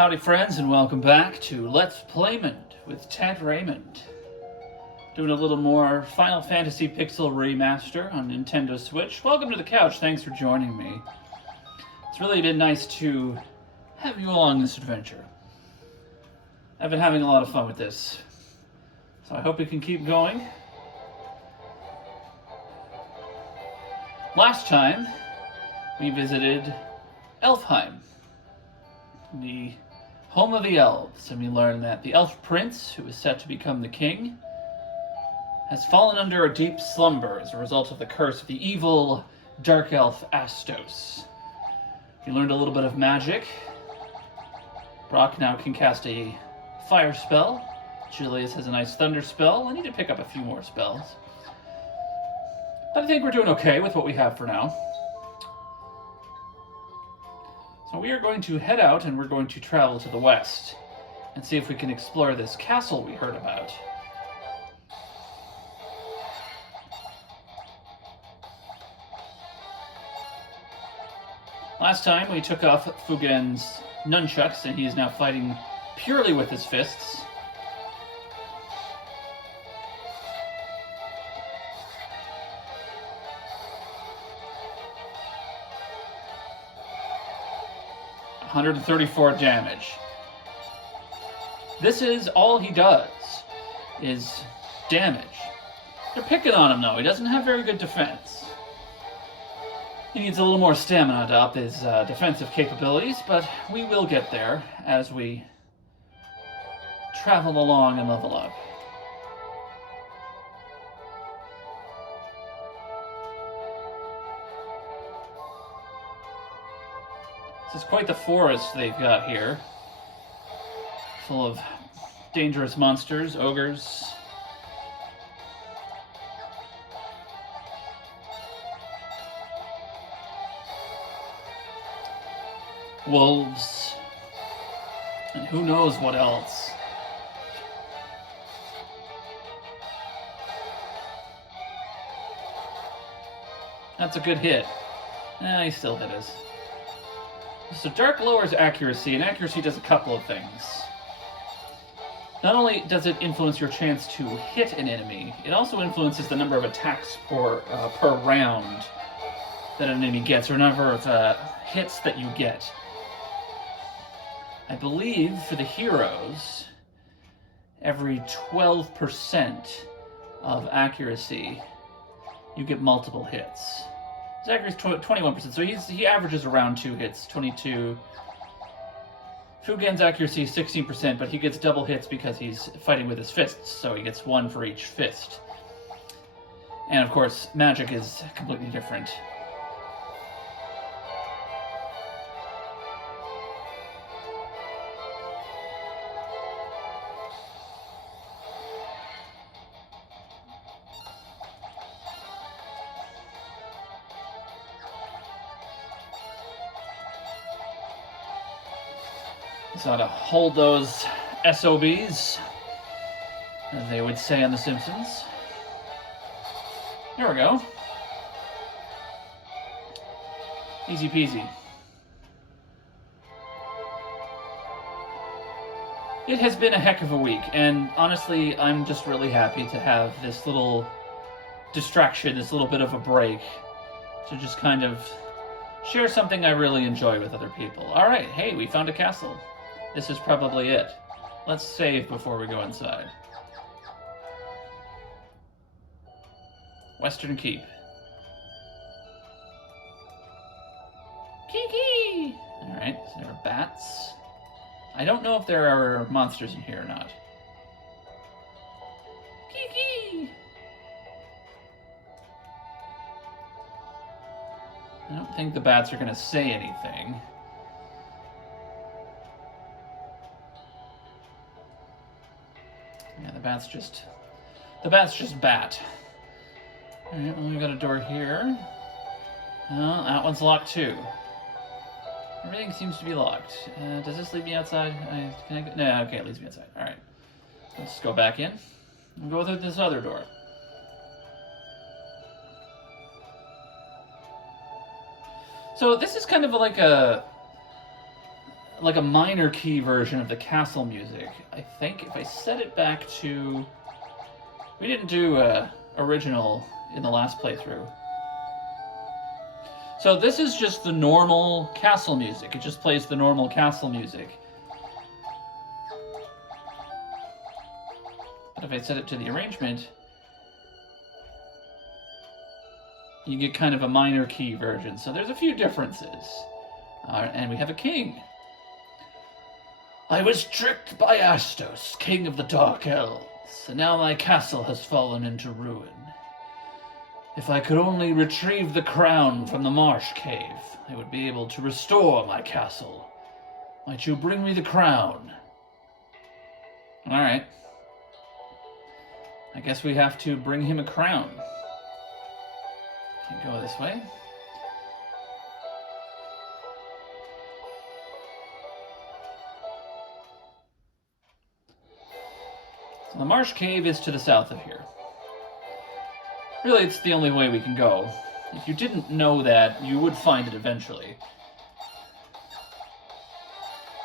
Howdy friends, and welcome back to Let's Playmond with Raymond. Doing a little more Final Fantasy Pixel Remaster on Nintendo Switch. Welcome to the couch, thanks for joining me. It's really been nice to have you along this adventure. I've been having a lot of fun with this, so I hope we can keep going. Last time, we visited Elfheim, the home of the elves, and we learned that the elf prince, who is set to become the king, has fallen under a deep slumber as a result of the curse of the evil dark elf Astos. We learned a little bit of magic. Brock now can cast a fire spell. Julius has a nice thunder spell. I need to pick up a few more spells, but I think we're doing okay with what we have for now. So we are going to head out and we're going to travel to the west and see if we can explore this castle we heard about. Last time we took off Fugen's nunchucks and he is now fighting purely with his fists. $134 damage. This is all he does, is damage. They're picking on him though, he doesn't have very good defense. He needs a little more stamina to up his defensive capabilities, but we will get there as we travel along and level up. This is quite the forest they've got here, full of dangerous monsters, ogres. Wolves, and who knows what else. That's a good hit. He still hit us. So Dark lowers accuracy, and accuracy does a couple of things. Not only does it influence your chance to hit an enemy, it also influences the number of attacks per round that an enemy gets, or number of hits that you get. I believe for the heroes, every 12% of accuracy, you get multiple hits. His accuracy is 21%, so he averages around 2 hits, 22. Fugen's accuracy is 16%, but he gets double hits because he's fighting with his fists, so he gets 1 for each fist. And of course, magic is completely different. So to hold those SOBs, as they would say on The Simpsons. There we go. Easy peasy. It has been a heck of a week, and honestly, I'm just really happy to have this little distraction, this little bit of a break, to just kind of share something I really enjoy with other people. Alright, hey, we found a castle. This is probably it. Let's save before we go inside. Western Keep. Kiki! Alright, so there are bats. I don't know if there are monsters in here or not. Kiki! I don't think the bats are going to say anything. Yeah, the bats just bat. Alright, well, we've got a door here. Oh, that one's locked too. Everything seems to be locked. Does this leave me outside? Can I go? No, okay, it leaves me outside. Alright. Let's go back in. And go through this other door. So this is kind of like like a minor key version of the castle music. I think if I set it back to... We didn't do original in the last playthrough. So this is just the normal castle music. It just plays the normal castle music. But if I set it to the arrangement, you get kind of a minor key version. So there's a few differences. And we have a king. I was tricked by Astos, king of the Dark Elves, and now my castle has fallen into ruin. If I could only retrieve the crown from the marsh cave, I would be able to restore my castle. Might you bring me the crown? Alright. I guess we have to bring him a crown. Can't go this way. So the marsh cave is to the south of here. Really, it's the only way we can go. If you didn't know that, you would find it eventually.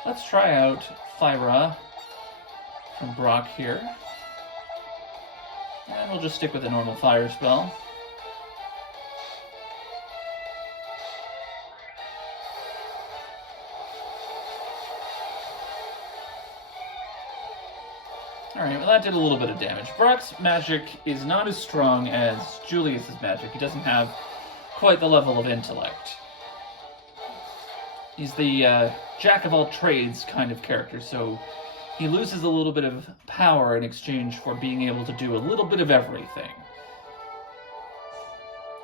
Let's try out Fyra from Brock here. And we'll just stick with the normal fire spell. Alright, well that did a little bit of damage. Brock's magic is not as strong as Julius's magic. He doesn't have quite the level of intellect. He's the jack-of-all-trades kind of character, so he loses a little bit of power in exchange for being able to do a little bit of everything.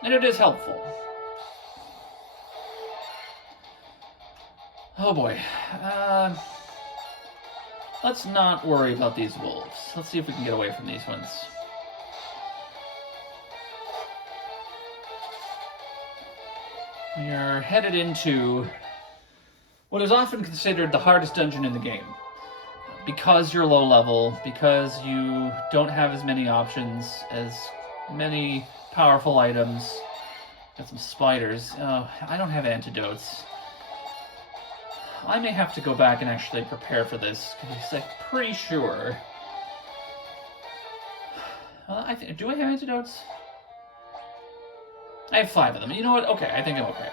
And it is helpful. Oh boy. Let's not worry about these wolves. Let's see if we can get away from these ones. We are headed into what is often considered the hardest dungeon in the game. Because you're low level, because you don't have as many options, as many powerful items. Got some spiders. Oh, I don't have antidotes. I may have to go back and actually prepare for this, because I'm pretty sure... do I have antidotes? I have 5 of them. You know what? Okay, I think I'm okay.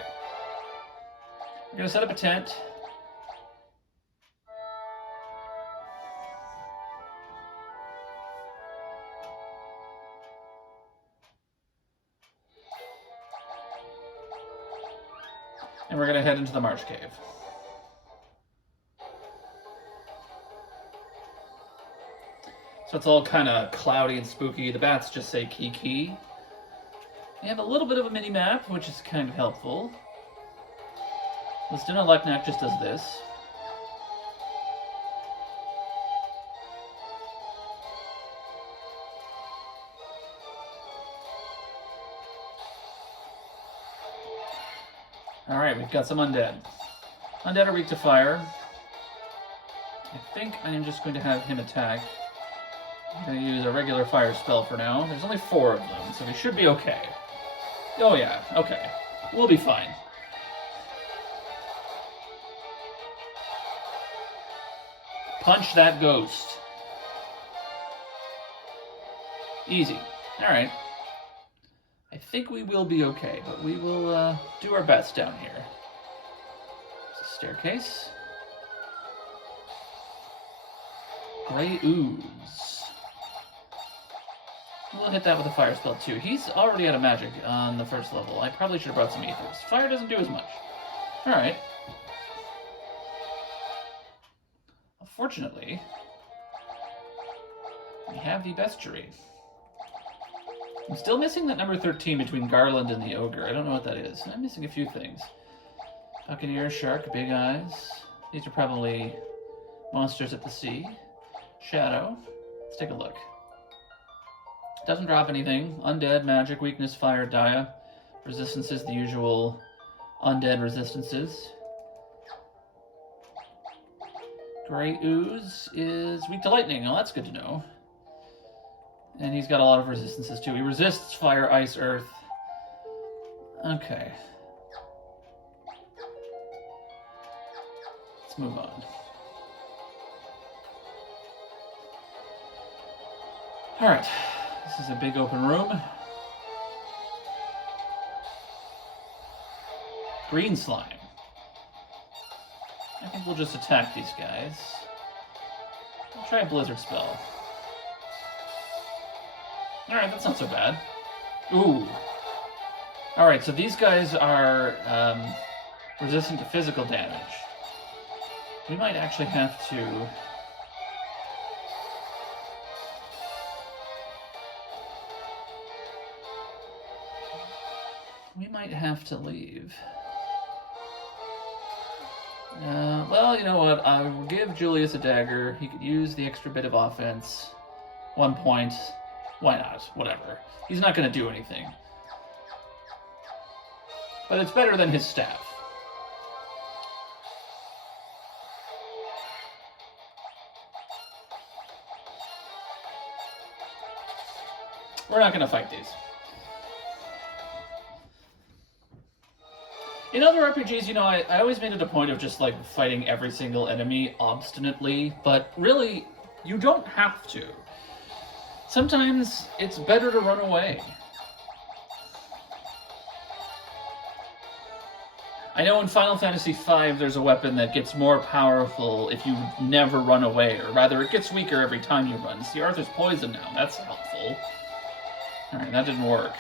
I'm going to set up a tent. And we're going to head into the Marsh Cave. So it's all kind of cloudy and spooky. The bats just say Kiki. We have a little bit of a mini-map, which is kind of helpful. Listina Leknak just does this. Alright, we've got some undead. Undead are weak to fire. I think I am just going to have him attack. I'm going to use a regular fire spell for now. There's only 4 of them, so we should be okay. Oh yeah, okay. We'll be fine. Punch that ghost. Easy. Alright. I think we will be okay, but we will do our best down here. There's a staircase. Gray ooze. We'll hit that with a fire spell too. He's already out of magic on the first level. I probably should have brought some ethers. Fire doesn't do as much. Alright. Fortunately, we have the bestiary. I'm still missing that number 13 between Garland and the ogre. I don't know what that is. I'm missing a few things. Buccaneer, shark, big eyes. These are probably monsters at the sea. Shadow. Let's take a look. Doesn't drop anything. Undead, magic, weakness, fire, dia. Resistances, the usual undead resistances. Gray ooze is weak to lightning. Oh, that's good to know. And he's got a lot of resistances too. He resists fire, ice, earth. Okay. Let's move on. Alright, this is a big open room. Green slime. I think we'll just attack these guys. I'll try a blizzard spell. Alright, that's not so bad. Ooh. Alright, so these guys are resistant to physical damage. We might actually have to... leave. Well, you know what? I will give Julius a dagger. He could use the extra bit of offense. 1 point. Why not? Whatever. He's not going to do anything. But it's better than his staff. We're not going to fight these. In other RPGs, you know, I always made it a point of just, like, fighting every single enemy obstinately, but really, you don't have to. Sometimes it's better to run away. I know in Final Fantasy V there's a weapon that gets more powerful if you never run away, or rather, it gets weaker every time you run. See, Arthur's poison now. That's helpful. Alright, that didn't work.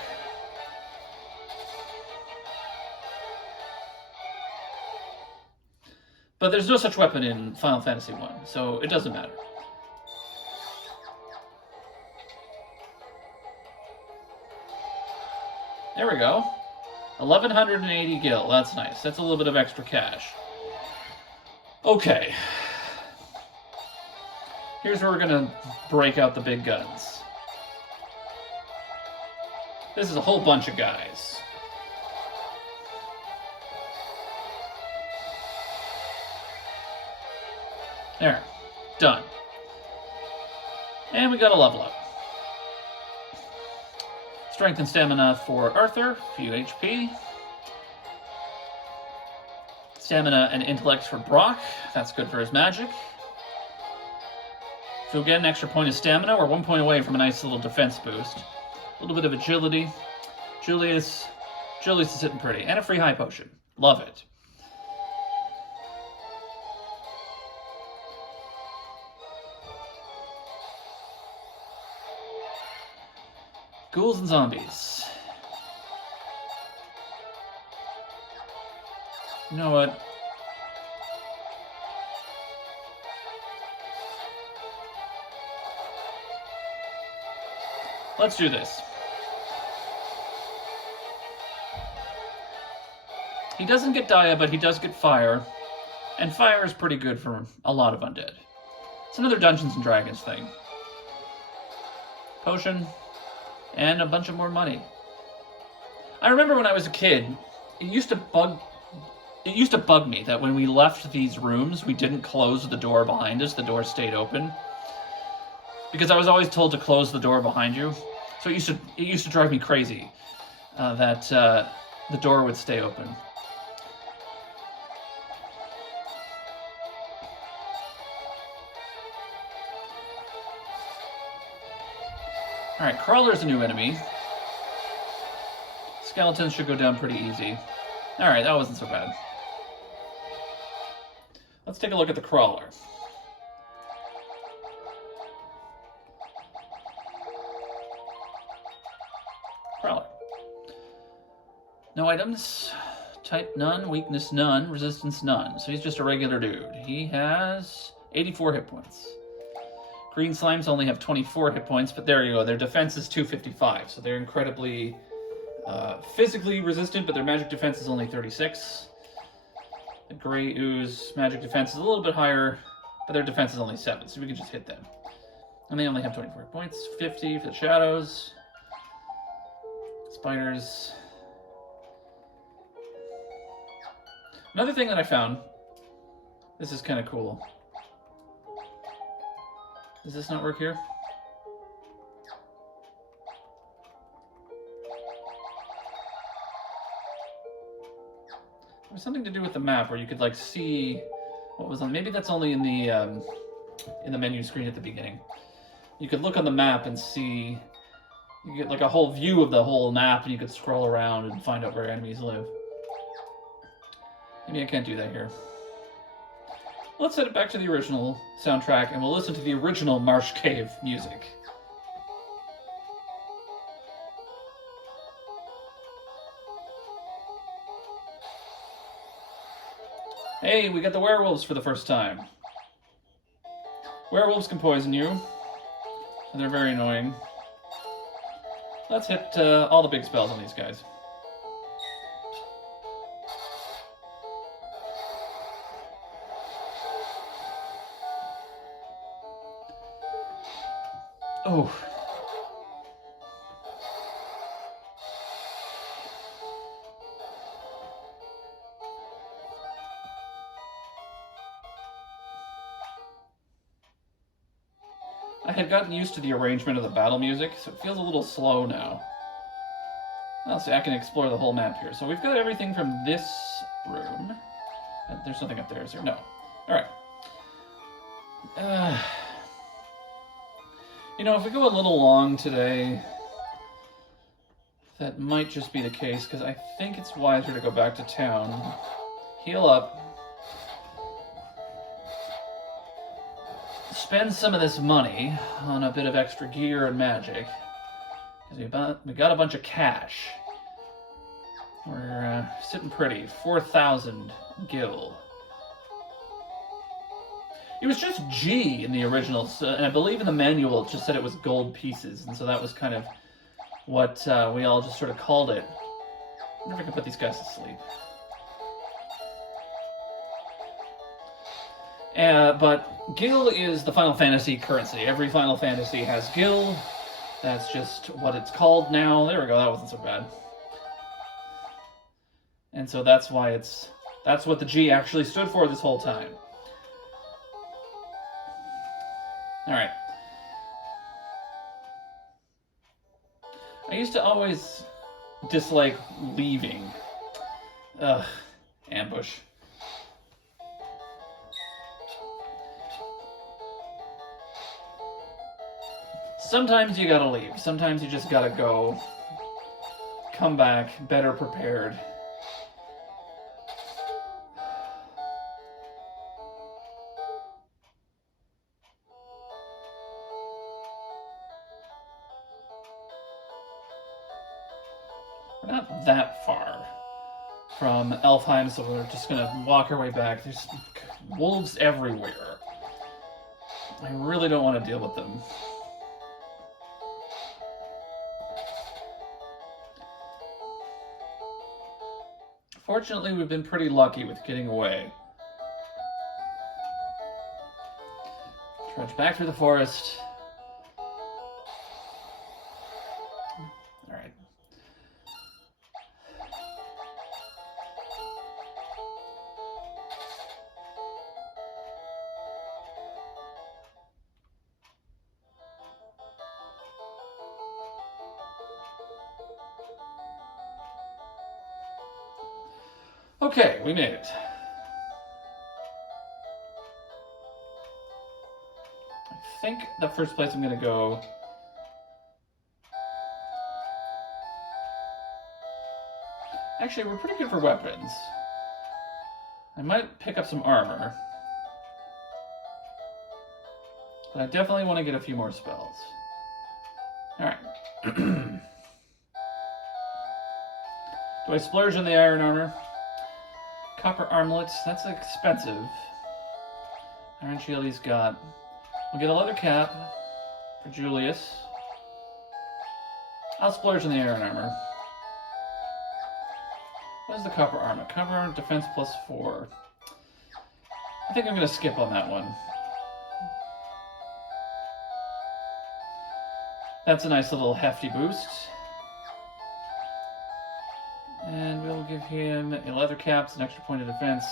But there's no such weapon in Final Fantasy I, so it doesn't matter. There we go. 1,180 gil, that's nice. That's a little bit of extra cash. Okay. Here's where we're gonna break out the big guns. This is a whole bunch of guys. There. Done. And we got a level up. Strength and stamina for Arthur, few HP. Stamina and intellect for Brock, that's good for his magic. So get an extra point of stamina, we're 1 point away from a nice little defense boost. A little bit of agility. Julius is sitting pretty. And a free high potion. Love it. Ghouls and zombies. You know what? Let's do this. He doesn't get Dia, but he does get fire. And fire is pretty good for a lot of undead. It's another Dungeons and Dragons thing. Potion. And a bunch of more money. I remember when I was a kid, it used to bug me that when we left these rooms, we didn't close the door behind us. The door stayed open. Because I was always told to close the door behind you. So it used to drive me crazy that the door would stay open. Alright, Crawler's a new enemy. Skeletons should go down pretty easy. Alright, that wasn't so bad. Let's take a look at the Crawler. Crawler. No items. Type none, weakness none, resistance none. So he's just a regular dude. He has 84 hit points. Green slimes only have 24 hit points, but there you go. Their defense is 255, so they're incredibly physically resistant, but their magic defense is only 36. The gray ooze magic defense is a little bit higher, but their defense is only 7, so we can just hit them. And they only have 24 hit points. 50 for the shadows. Spiders. Another thing that I found, this is kind of cool. Does this not work here? There's something to do with the map where you could like see What was on? Maybe that's only in the menu screen at the beginning. You could look on the map and see. You get like a whole view of the whole map, and you could scroll around and find out where enemies live. Maybe I can't do that here. Let's set it back to the original soundtrack, and we'll listen to the original Marsh Cave music. Hey, we got the werewolves for the first time. Werewolves can poison you, and they're very annoying. Let's hit all the big spells on these guys. Oh. I had gotten used to the arrangement of the battle music, so it feels a little slow now. I'll see, I can explore the whole map here. So we've got everything from this room. There's nothing up there, is there? No. Alright. You know, if we go a little long today, that might just be the case, because I think it's wiser to go back to town, heal up, spend some of this money on a bit of extra gear and magic, because we got a bunch of cash. We're sitting pretty. 4,000 gil. It was just G in the original, and I believe in the manual it just said it was gold pieces, and so that was kind of what we all just sort of called it. I wonder if I can put these guys to sleep. But gil is the Final Fantasy currency. Every Final Fantasy has gil. That's just what it's called now. There we go, that wasn't so bad. And so that's why that's what the G actually stood for this whole time. Alright. I used to always dislike leaving. Ugh, ambush. Sometimes you gotta leave. Sometimes you just gotta go. Come back better prepared. We're not that far from Elfheim, so we're just gonna walk our way back. There's wolves everywhere. I really don't want to deal with them. Fortunately, we've been pretty lucky with getting away. Trudge back through the forest. Alright. Okay, we made it. I think the first place I'm going to go... Actually, we're pretty good for weapons. I might pick up some armor. But I definitely want to get a few more spells. Alright. Do I splurge on the iron armor? Copper armlets, that's expensive. Iron shield he's got. We'll get a leather cap for Julius. I'll splurge on the iron armor. What is the copper armor? Copper armor, defense +4. I think I'm going to skip on that one. That's a nice little hefty boost. And we'll give him a leather cap, an extra point of defense.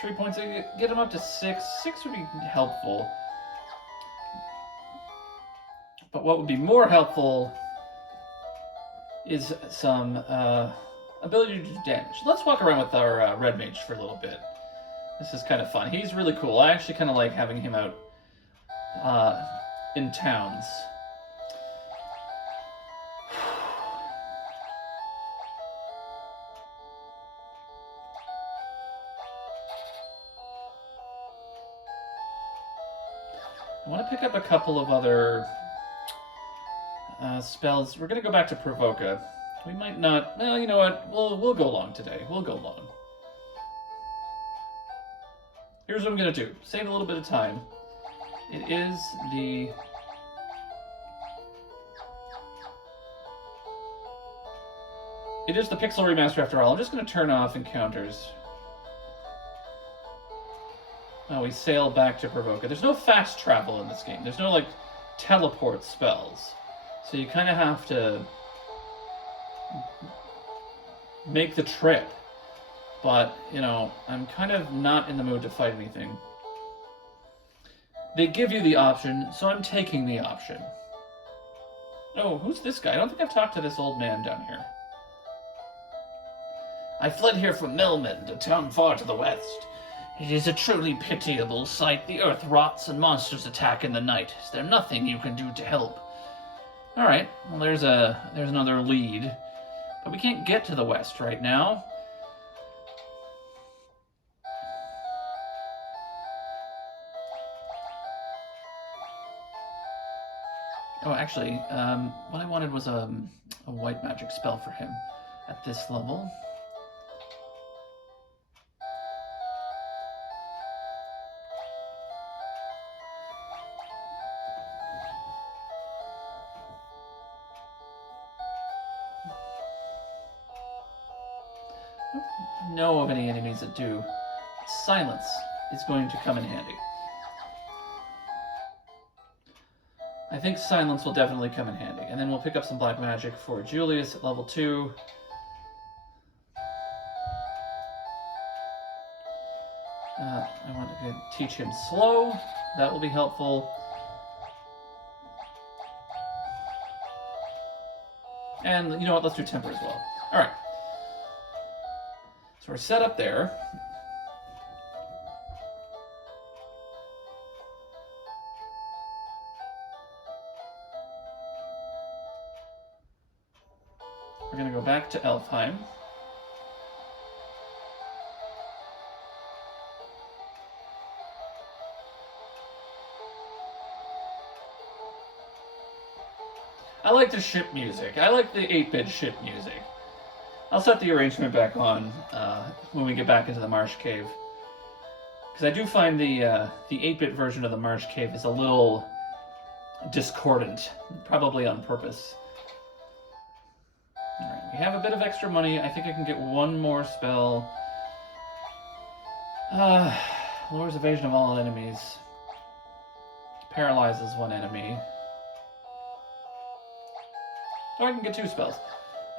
3 points, get him up to 6. 6 would be helpful. But what would be more helpful is some ability to do damage. Let's walk around with our red mage for a little bit. This is kind of fun. He's really cool. I actually kind of like having him out in towns. I want to pick up a couple of other spells. We're going to go back to Provoca. We might not... Well, you know what? We'll go long today. We'll go long. Here's what I'm going to do. Save a little bit of time. It is the... It is the Pixel Remaster after all. I'm just going to turn off encounters. Oh, we sail back to Provoca. There's no fast travel in this game. There's no, like, teleport spells. So you kind of have to make the trip. But, you know, I'm kind of not in the mood to fight anything. They give you the option, so I'm taking the option. Oh, who's this guy? I don't think I've talked to this old man down here. I fled here from Playmond, a town far to the west. It is a truly pitiable sight. The earth rots and monsters attack in the night. Is there nothing you can do to help? Alright, well there's another lead. But we can't get to the west right now. Oh, actually, what I wanted was a white magic spell for him at this level. Know of any enemies that do. Silence is going to come in handy. I think silence will definitely come in handy. And then we'll pick up some black magic for Julius at level 2. I want to teach him slow. That will be helpful. And you know what? Let's do temper as well. All right. So we're set up there. We're going to go back to Elfheim. I like the ship music. I like the 8-bit ship music. I'll set the arrangement back on when we get back into the Marsh Cave. Because I do find the 8-bit version of the Marsh Cave is a little discordant, probably on purpose. Alright, we have a bit of extra money. I think I can get one more spell. Lowers evasion of all enemies. Paralyzes one enemy. Or I can get 2 spells.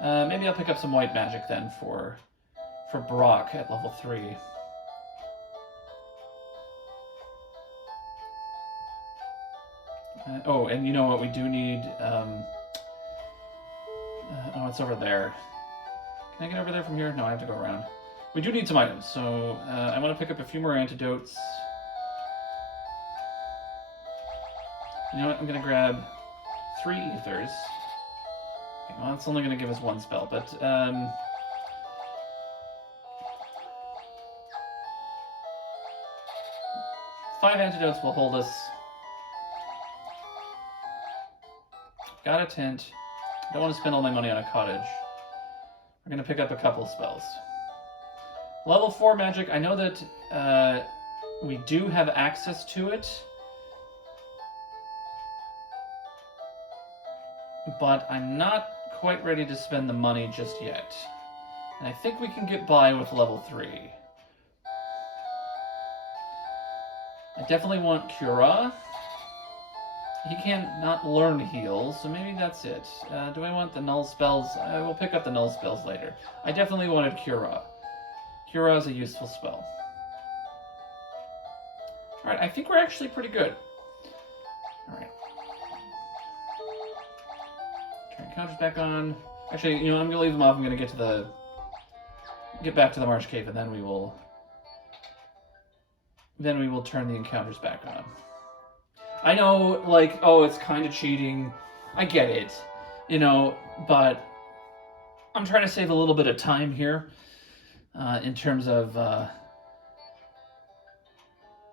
Maybe I'll pick up some white magic then for Brock at level 3. Oh, and you know what? We do need... oh, it's over there. Can I get over there from here? No, I have to go around. We do need some items, so I want to pick up a few more antidotes. You know what? I'm going to grab 3 ethers. Well, it's only going to give us 1 spell, but 5 antidotes will hold us. Got a tent. Don't want to spend all my money on a cottage. We're going to pick up a couple spells. Level 4 magic. I know that we do have access to it, but I'm not quite ready to spend the money just yet. And I think we can get by with level 3. I definitely want Cura. He can't not learn heal, so maybe that's it. Do I want the null spells? I will pick up the null spells later. I definitely wanted Cura. Cura is a useful spell. Alright, I think we're actually pretty good. Alright. Turn counters back on. Actually, you know, I'm going to leave them off. I'm going to get to the get back to the Marsh Cave, and then we will turn the encounters back on. I know, like, oh, it's kind of cheating. I get it, you know, but I'm trying to save a little bit of time here in terms of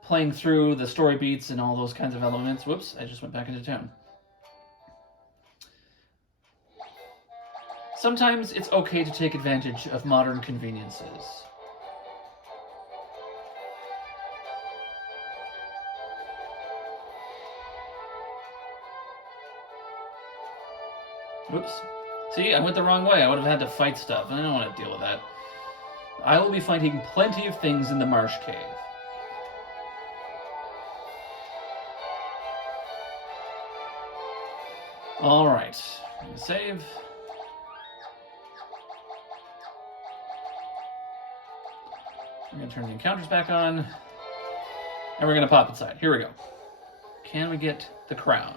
playing through the story beats and all those kinds of elements. Whoops, I just went back into town. Sometimes it's okay to take advantage of modern conveniences. Whoops. See, I went the wrong way. I would have had to fight stuff, and I don't want to deal with that. I will be fighting plenty of things in the Marsh Cave. Alright, I'm going to save. I'm going to turn the encounters back on. And we're going to pop inside. Here we go. Can we get the crown?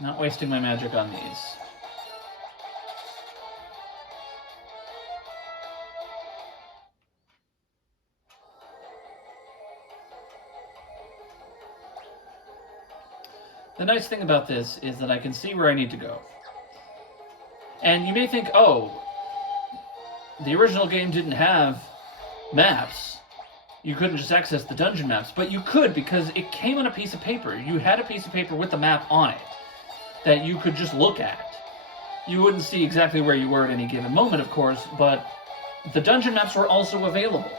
Not wasting my magic on these. The nice thing about this is that I can see where I need to go. And you may think, oh, the original game didn't have maps. You couldn't just access the dungeon maps, but you could because it came on a piece of paper. You had a piece of paper with the map on it that you could just look at. You wouldn't see exactly where you were at any given moment, of course, but the dungeon maps were also available.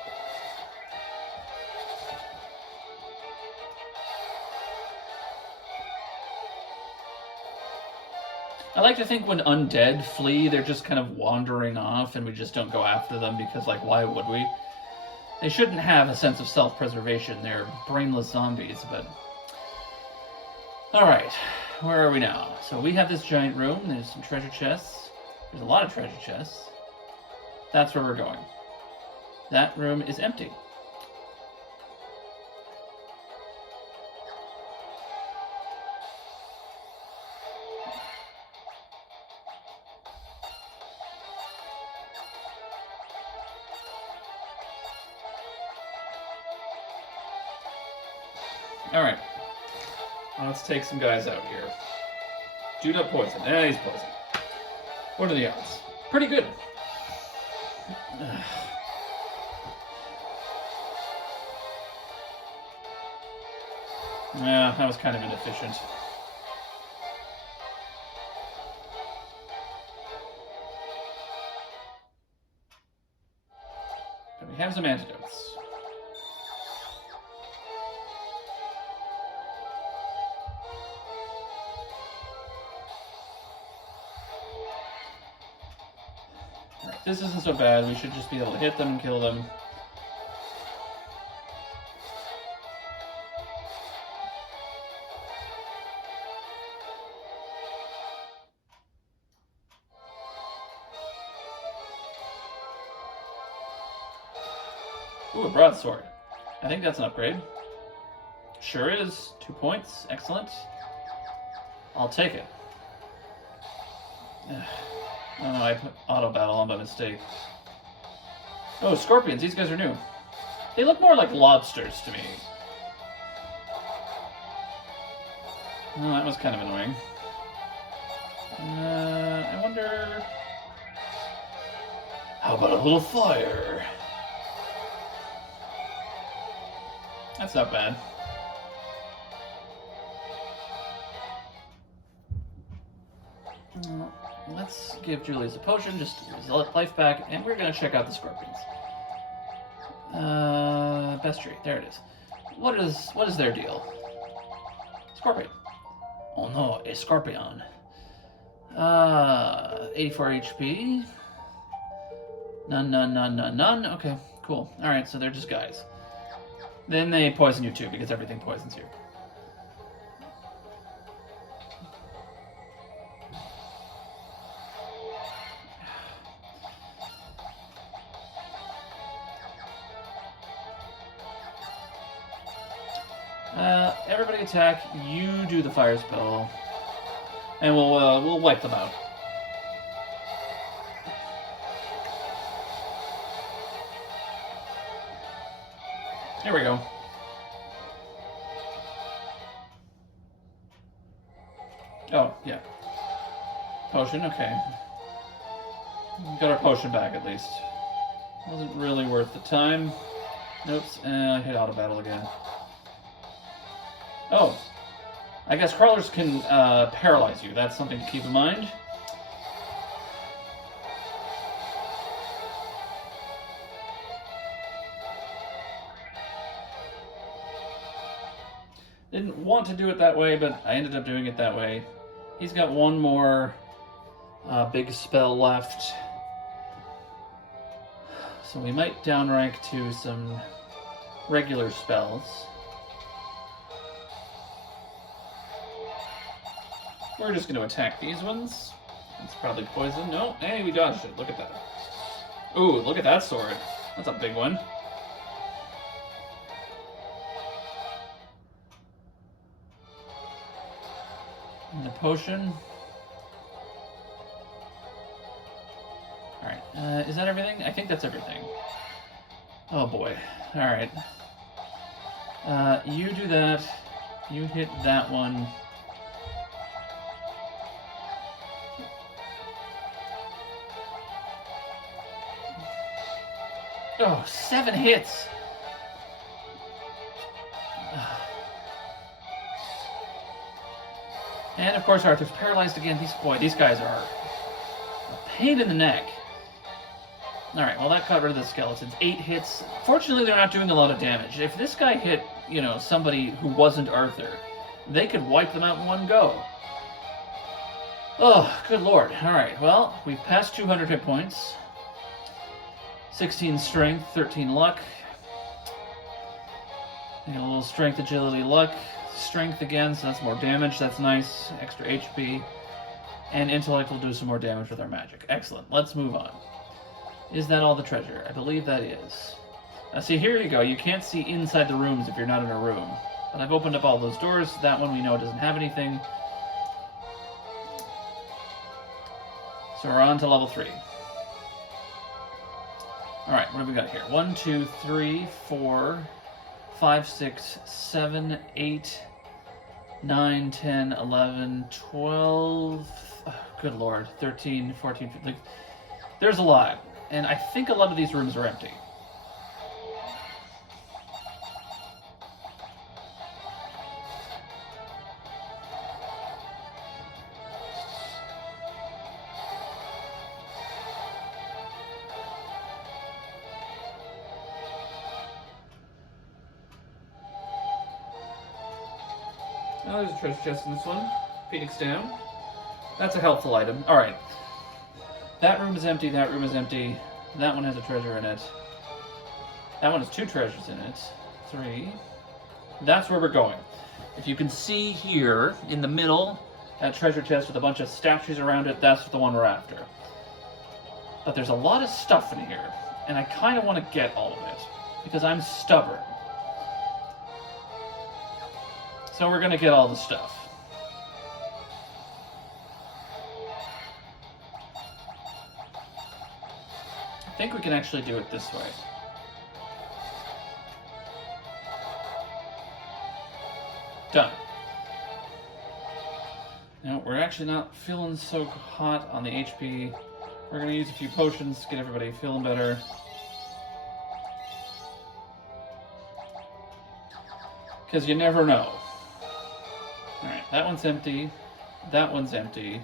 I like to think when undead flee, they're just kind of wandering off and we just don't go after them because, like, why would we? They shouldn't have a sense of self-preservation. They're brainless zombies, but... Alright, where are we now? So we have this giant room. There's some treasure chests. There's a lot of treasure chests. That's where we're going. That room is empty. Alright. Let's take some guys out here. Dude up poison. He's poison. What are the odds? Pretty good. Yeah, that was kind of inefficient. But we have some antidotes. This isn't so bad. We should just be able to hit them and kill them. Ooh, a broadsword. I think that's an upgrade. Sure is. 2 points. Excellent. I'll take it. Oh no, I put auto battle on by mistake. Oh, scorpions. These guys are new. They look more like lobsters to me. Oh, that was kind of annoying. I wonder... How about a little fire? That's not bad. Let's give Julius a potion just to use life back, and we're going to check out the scorpions. Best tree. There it is. What is their deal? Scorpion. Oh no, a scorpion. 84 HP. None. Okay, cool. Alright, so they're just guys. Then they poison you too, because everything poisons you. Everybody attack. You do the fire spell, and we'll wipe them out. Here we go. Oh, yeah. Potion, okay. Got our potion back at least. Wasn't really worth the time. Oops, I hit auto battle again. Oh. I guess crawlers can paralyze you. That's something to keep in mind. Didn't want to do it that way, but I ended up doing it that way. He's got one more big spell left. So we might downrank to some regular spells. We're just going to attack these ones. It's probably poison. No, hey, we dodged it. Look at that. Ooh, look at that sword. That's a big one. And the potion. Alright, is that everything? I think that's everything. Oh boy. Alright. You do that. You hit that one. Oh, 7 hits! And of course Arthur's paralyzed again. These guys are a pain in the neck. Alright, well that got rid of the skeletons. 8 hits. Fortunately, they're not doing a lot of damage. If this guy hit, you know, somebody who wasn't Arthur, they could wipe them out in one go. Oh, good lord. Alright, well, we've passed 200 hit points. 16 strength, 13 luck. And a little strength, agility, luck. Strength again, so that's more damage. That's nice. Extra HP. And intellect will do some more damage with our magic. Excellent. Let's move on. Is that all the treasure? I believe that is. Now see, here you go. You can't see inside the rooms if you're not in a room. But I've opened up all those doors. That one we know doesn't have anything. So we're on to level 3. Alright, what have we got here? 1, 2, 3, 4, 5, 6, 7, 8, 9, 10, 11, 12... Oh, good lord. 13, 14, 15... There's a lot. And I think a lot of these rooms are empty. Oh, there's a treasure chest in this one. Phoenix down. That's a helpful item. Alright. That room is empty, that room is empty. That one has a treasure in it. That one has 2 treasures in it. 3. That's where we're going. If you can see here, in the middle, that treasure chest with a bunch of statues around it, that's the one we're after. But there's a lot of stuff in here, and I kind of want to get all of it, because I'm stubborn. So we're going to get all the stuff. I think we can actually do it this way. Done. Now, we're actually not feeling so hot on the HP. We're going to use a few potions to get everybody feeling better. Because you never know. Alright, that one's empty. That one's empty.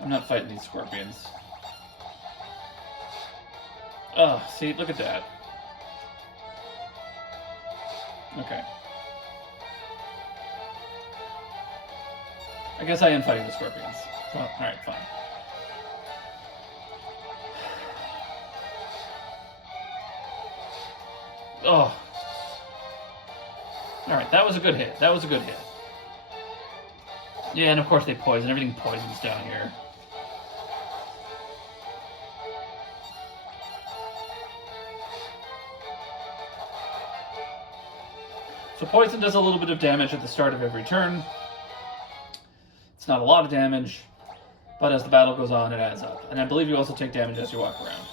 I'm not fighting these scorpions. Oh, see, look at that. Okay. I guess I am fighting the scorpions. Well, alright, fine. Oh. Alright, that was a good hit. That was a good hit. Yeah, and of course they poison. Everything poisons down here. So poison does a little bit of damage at the start of every turn. It's not a lot of damage, but as the battle goes on, it adds up. And I believe you also take damage as you walk around.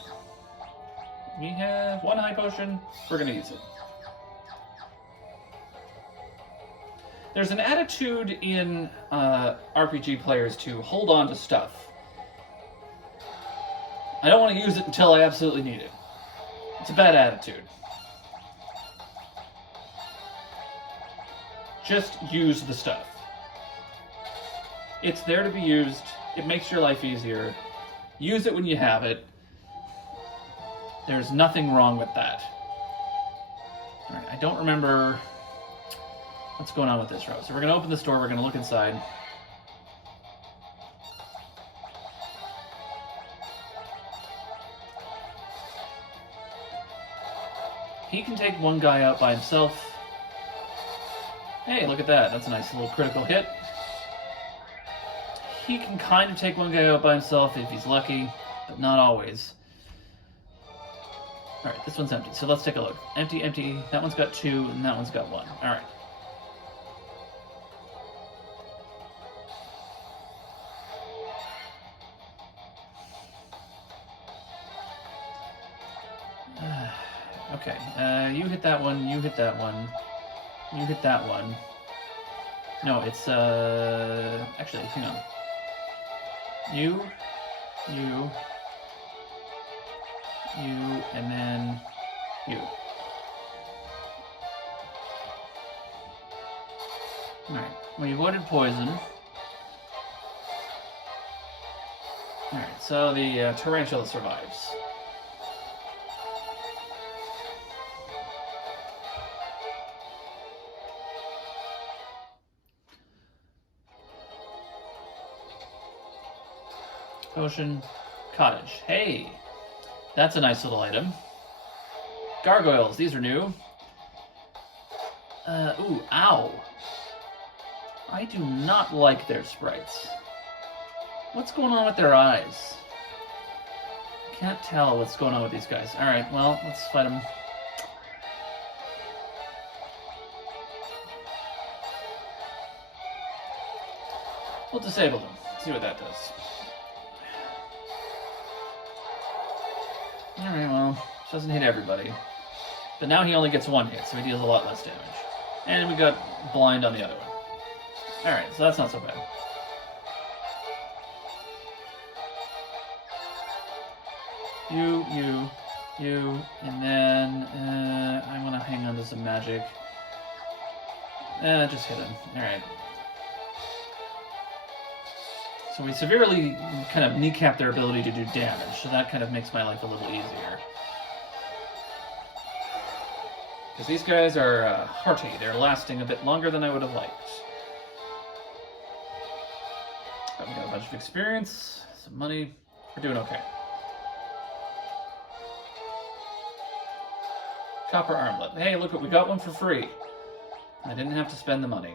We have one high potion. We're going to use it. There's an attitude in RPG players to hold on to stuff. I don't want to use it until I absolutely need it. It's a bad attitude. Just use the stuff. It's there to be used. It makes your life easier. Use it when you have it. There's nothing wrong with that. Alright, I don't remember what's going on with this row. So we're going to open this door. We're going to look inside. He can take one guy out by himself. Hey, look at that. That's a nice little critical hit. He can kind of take one guy out by himself if he's lucky, but not always. Alright, this one's empty, so let's take a look. Empty, empty. That one's got 2, and that one's got 1. Alright. Okay, you hit that one, you hit that one. You hit that one. No, it's, actually, hang on. You, and then you. Alright, well, you avoided poison. Alright, so the tarantula survives. Potion, cottage. Hey, that's a nice little item. Gargoyles, these are new. Ooh, ow. I do not like their sprites. What's going on with their eyes? I can't tell what's going on with these guys. Alright, well, let's fight them. We'll disable them. See what that does. Alright, well, doesn't hit everybody. But now he only gets 1 hit, so he deals a lot less damage. And we got blind on the other one. Alright, so that's not so bad. You, and then I want to hang on to some magic. Just hit him. Alright. So we severely kind of kneecap their ability to do damage, so that kind of makes my life a little easier. Because these guys are hearty. They're lasting a bit longer than I would have liked. But we got a bunch of experience, some money. We're doing okay. Copper armlet. Hey, look, we got one for free. I didn't have to spend the money.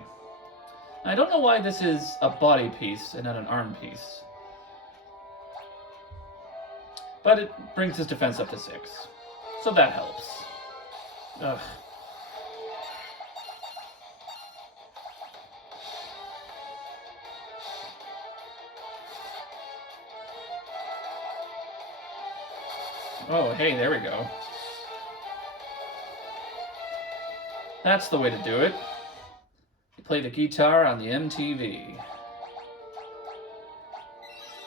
I don't know why this is a body piece and not an arm piece. But it brings his defense up to 6. So that helps. Ugh. Oh, hey, there we go. That's the way to do it. You play the guitar on the MTV.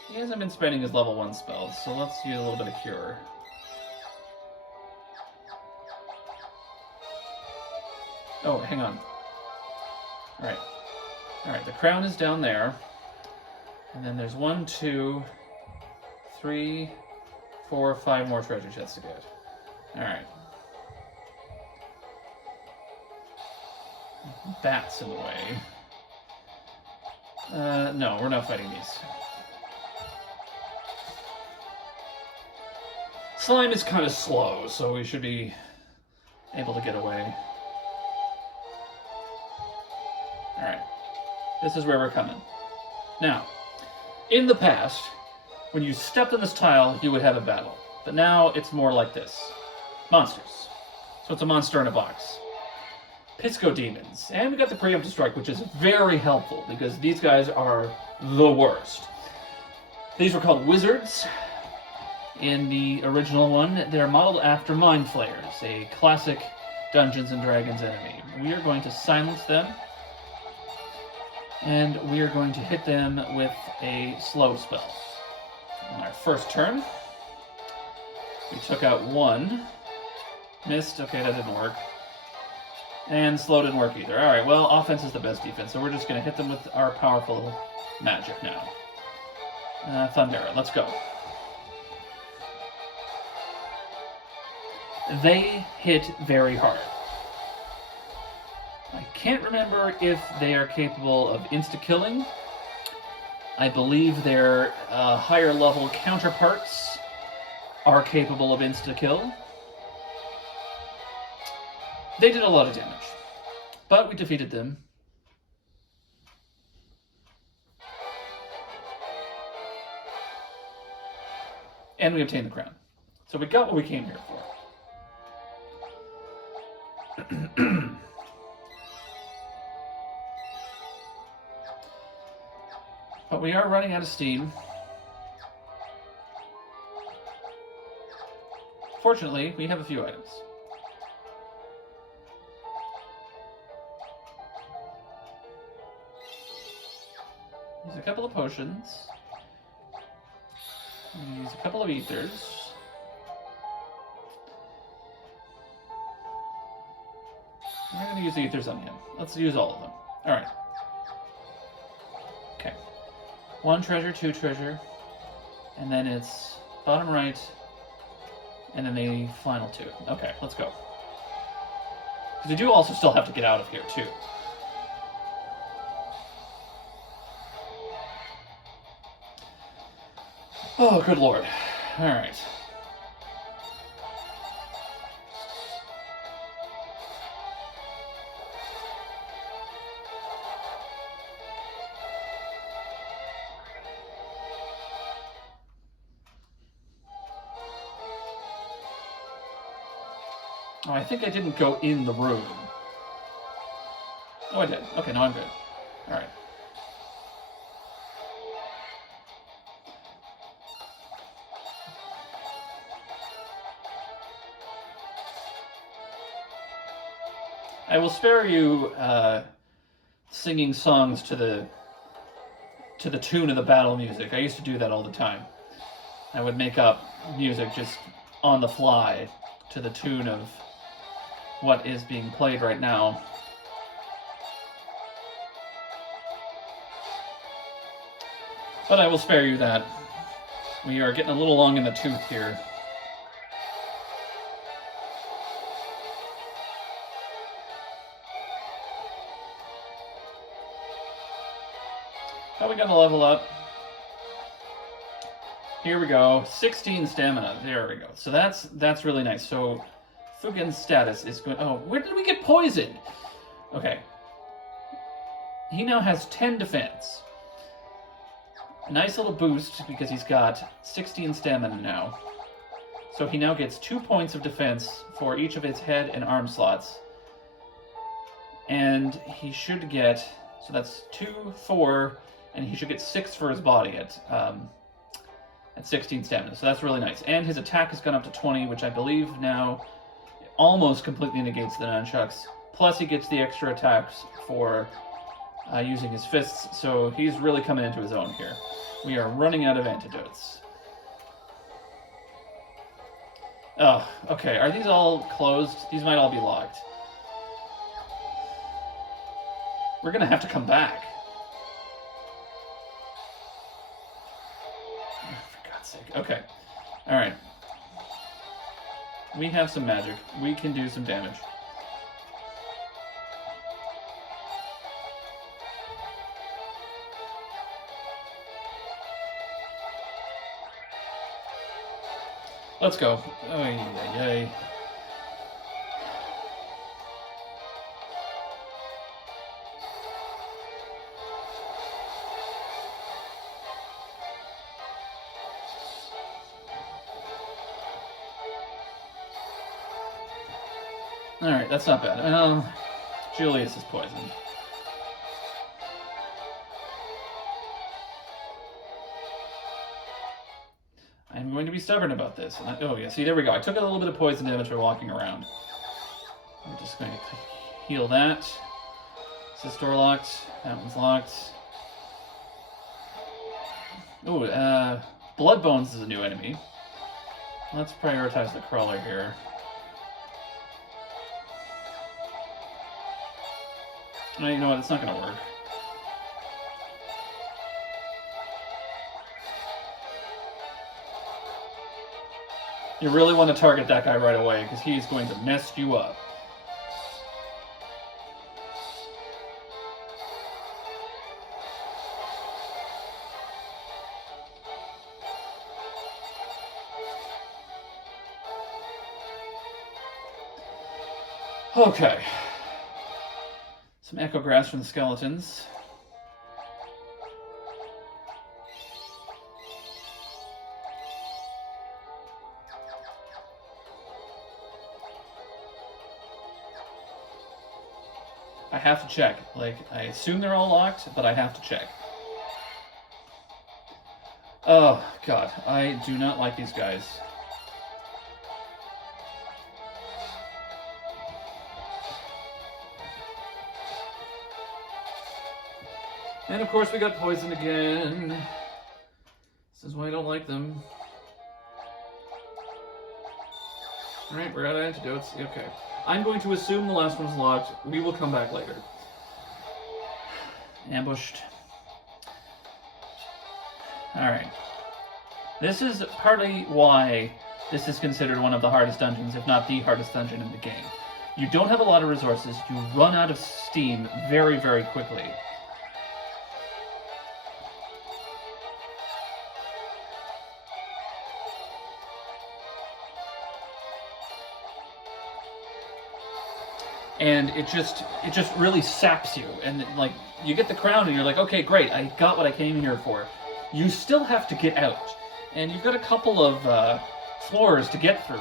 He hasn't been spending his level 1 spells, so let's use a little bit of cure. Oh, hang on. Alright. Alright, the crown is down there. And then there's 1, 2, 3, 4, 5 more treasure chests to get. Alright. Bats in the way. No, we're not fighting these. Slime is kind of slow, so we should be able to get away. Alright. This is where we're coming. Now, in the past, when you stepped on this tile, you would have a battle. But now it's more like this. Monsters. So it's a monster in a box. Pisco demons. And we got the preemptive strike, which is very helpful because these guys are the worst. These were called wizards In the original one, they're modeled after Mind Flayers, a classic Dungeons & Dragons enemy. We are going to silence them, and we are going to hit them with a slow spell. On our first turn, we took out 1. Missed. Okay, that didn't work. And slow didn't work either. Alright, well, offense is the best defense, so we're just going to hit them with our powerful magic now. Thundera, let's go. They hit very hard. I can't remember if they are capable of insta-killing. I believe their higher level counterparts are capable of insta-kill. They did a lot of damage, but we defeated them. And we obtained the crown. So we got what we came here for. But we are running out of steam. Fortunately, we have a few items. Use a couple of potions. Use a couple of ethers. We're going to use the ethers on him. Let's use all of them. Alright. Okay. 1 treasure, 2 treasure. And then it's bottom right. And then the final 2. Okay, let's go. Because we do also still have to get out of here, too. Oh, good lord. Alright. Oh, I think I didn't go in the room. Oh, I did. Okay, now I'm good. Alright. I will spare you singing songs to the tune of the battle music. I used to do that all the time. I would make up music just on the fly to the tune of what is being played right now. But I will spare you that. We are getting a little long in the tooth here. Oh, we got to level up. Here we go. 16 stamina. There we go. So that's really nice. So Fugen's status is going... Oh, where did we get poisoned? Okay. He now has 10 defense. A nice little boost because he's got 16 stamina now. So he now gets 2 points of defense for each of his head and arm slots. And he should get... So that's 2, 4... And he should get 6 for his body at 16 stamina. So that's really nice. And his attack has gone up to 20, which I believe now almost completely negates the nunchucks. Plus he gets the extra attacks for using his fists. So he's really coming into his own here. We are running out of antidotes. Oh, okay. Are these all closed? These might all be locked. We're going to have to come back. Okay. Alright. We have some magic. We can do some damage. Let's go. Oy, oy, oy. Alright, that's not bad. Julius is poisoned. I'm going to be stubborn about this. Oh, yeah, see, there we go. I took a little bit of poison damage by walking around. I'm just going to heal that. Is this door locked? That one's locked. Oh, Bloodbones is a new enemy. Let's prioritize the crawler here. Oh, you know what? It's not going to work. You really want to target that guy right away, because he's going to mess you up. Okay. Some echo grass from the skeletons. I have to check. Like, I assume they're all locked, but I have to check. Oh, God. I do not like these guys. And of course we got poisoned again. This is why I don't like them. Alright, we're out of antidotes. Okay. I'm going to assume the last one's locked. We will come back later. Ambushed. Alright. This is partly why this is considered one of the hardest dungeons, if not the hardest dungeon in the game. You don't have a lot of resources. You run out of steam very, very quickly. And it just really saps you. And like, you get the crown and you're like, okay, great, I got what I came here for. You still have to get out. And you've got a couple of floors to get through.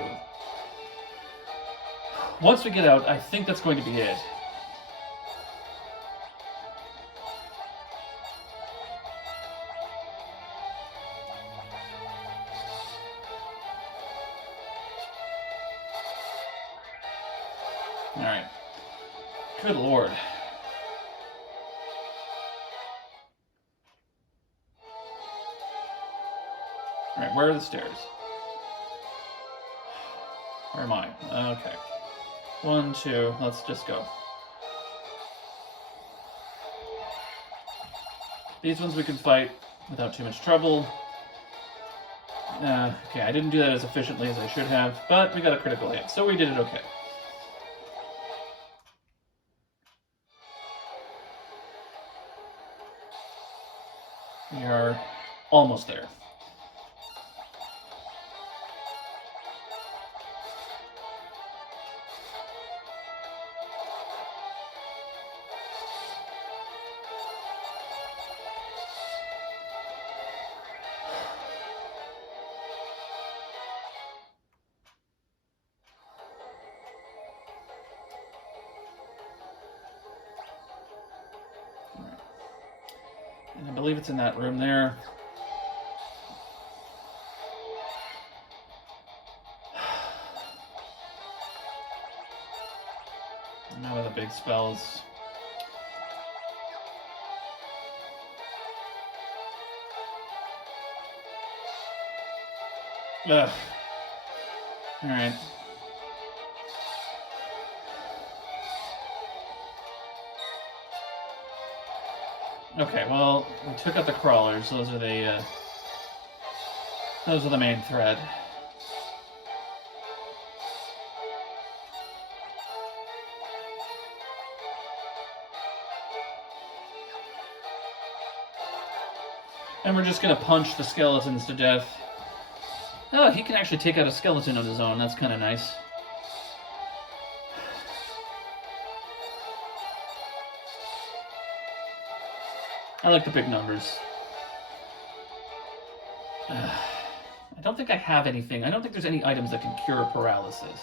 Once we get out, I think that's going to be it. Alright. Good lord. Alright, where are the stairs? Where am I? Okay. 1, 2, let's just go. These ones we can fight without too much trouble. Okay, I didn't do that as efficiently as I should have, but we got a critical hit, so we did it okay. We are almost there. And I believe it's in that room there. None of the big spells. Ugh. Alright. Okay, well, we took out the crawlers. Those are the main threat. And we're just gonna punch the skeletons to death. Oh, he can actually take out a skeleton of his own. That's kind of nice. I like the big numbers. I don't think I have anything. I don't think there's any items that can cure paralysis.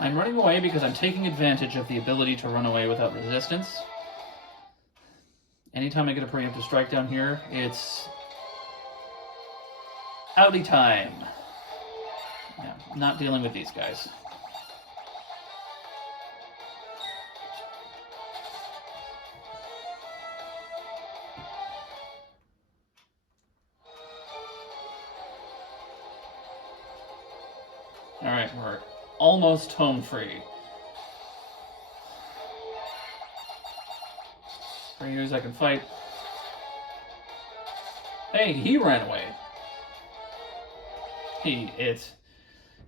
I'm running away because I'm taking advantage of the ability to run away without resistance. Anytime I get a preemptive strike down here, it's Howdy time. Yeah, not dealing with these guys. Alright, we're almost home free. For years I can fight. Hey, he ran away.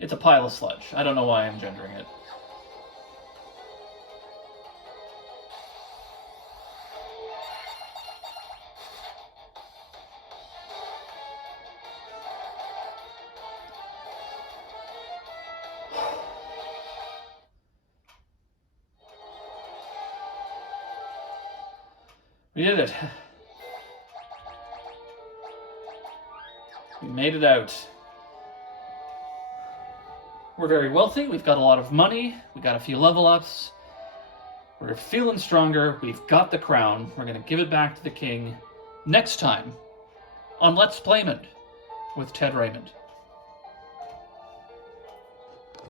It's a pile of sludge. I don't know why I'm gendering it. We did it. We made it out. We're very wealthy, we've got a lot of money, we got a few level ups, we're feeling stronger, we've got the crown, we're gonna give it back to the king next time on Let's Playmond with Ted Raymond.